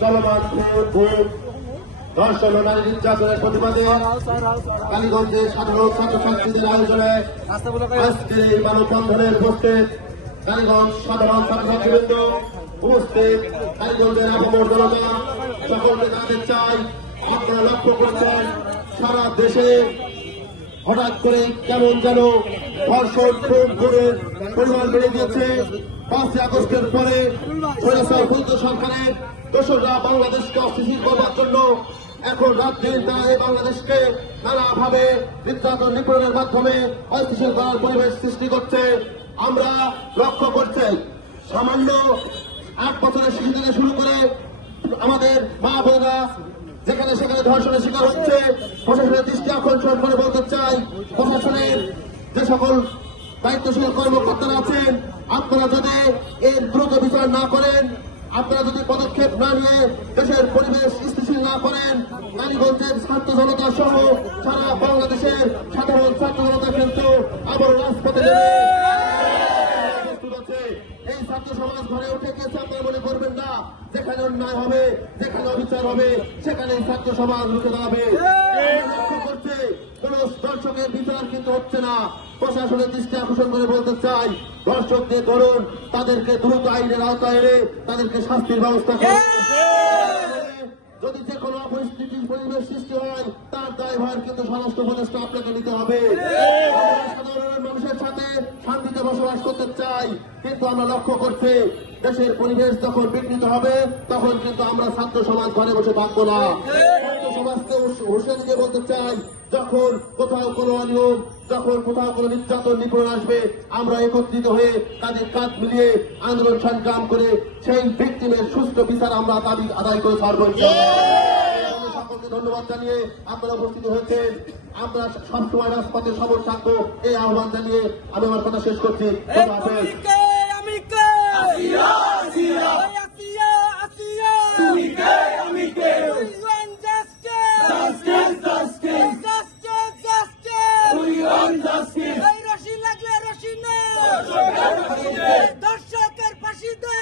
চলমান খুন ধর্ষণ ও নারী নির্যাতনের প্রতিবাদে কালীগঞ্জে সাধারণ ছাত্রছাত্রীদের আয়োজনে আজকের এই মানববন্ধনের উপস্থিত কালীগঞ্জ সাধারণ ছাত্রছাত্রীবৃন্দ উপস্থিত কালীগঞ্জের আপামর জনতা সকলকে জানাতে চাই, আপনারা লক্ষ্য করছেন সারা দেশে হঠাৎ করে কেমন যেন ধর্ষণ খুনের পরিমাণ বেড়ে গিয়েছে। 5 আগস্টের পরে সরকারের দোসররা বাংলাদেশকে অস্থিতিশীল করবার জন্য এখন রাজ্যের তারা এই বাংলাদেশকে নানাভাবে নির্যাতন নিপীড়নের মাধ্যমে অস্থিতিশীল করার পরিবেশ সৃষ্টি করছে। আমরা লক্ষ্য করছি সামান্য 8 বছরের শিশু থেকে শুরু করে আমাদের মা বোনেরা যেখানে সেখানে ধর্ষণের শিকার হচ্ছে। প্রশাসনের দৃষ্টি আকর্ষণ করে বলতে চাই, প্রশাসনের যে সকল দায়িত্বশীল কর্মকর্তারা আছেন, আপনারা যদি এর দ্রুত বিচার না করেন, আপনারা যদি পদক্ষেপ না নিয়ে দেশের পরিবেশ স্থিতিশীল না করেন, কালীগঞ্জের ছাত্র জনতা সহ সারা বাংলাদেশের সাধারণ ছাত্র জনতা কিন্তু আবার রাজপথে এই ছাত্র সমাজ ঘরে উঠে গেছে। আপনারা মনে করবেন না যেখানে অন্যায় হবে, যেখানে অবিচার হবে, সেখানে ছাত্র সমাজ রুখে দাঁড়াবে। লক্ষ্য করছে কোন দর্শকের বিচার কিন্তু হচ্ছে না। প্রশাসনের দৃষ্টি আকর্ষণ করে বলতে চাই, দর্শকদের ধরুন, তাদেরকে দ্রুত আইনের আওতায় এনে তাদেরকে শাস্তির ব্যবস্থা করুন। যদি যে কোনো পরিস্থিতির পরিবেশ সৃষ্টি হয়, তার দায়ভার কিন্তু স্বরাষ্ট্র উপদেষ্টা আপনাকে নিতে হবে। সাধারণ মানুষের সাথে শান্তিতে বসবাস করতে চাই, কিন্তু আমরা লক্ষ্য করছি দেশের পরিবেশ যখন বিঘ্নিত হবে তখন কিন্তু আমরা ছাত্র সমাজ ঘরে বসে থাকবো না। ছাত্র সমাজকে হুঁশিয়ারি দিয়ে বলতে চাই, যখন কোথাও কোনো অনিয়ম, যখন কোথাও কোনো নির্যাতন নিপীড়ন আসবে, আমরা একত্রিত হয়ে তাদের কাজ মিলিয়ে আন্দোলন সংগ্রাম করে সেই ভিকটিমের সুষ্ঠু বিচার আমরা দাবি আদায় করে ছাড়ব। সকলকে ধন্যবাদ জানিয়ে আপনারা উপস্থিত হয়েছেন। আমরা সবসময় রাজপথে সবল থাকবো এই আহ্বান জানিয়ে আমি আমার কথা শেষ করছি। দর্শকের ফাঁসি দে।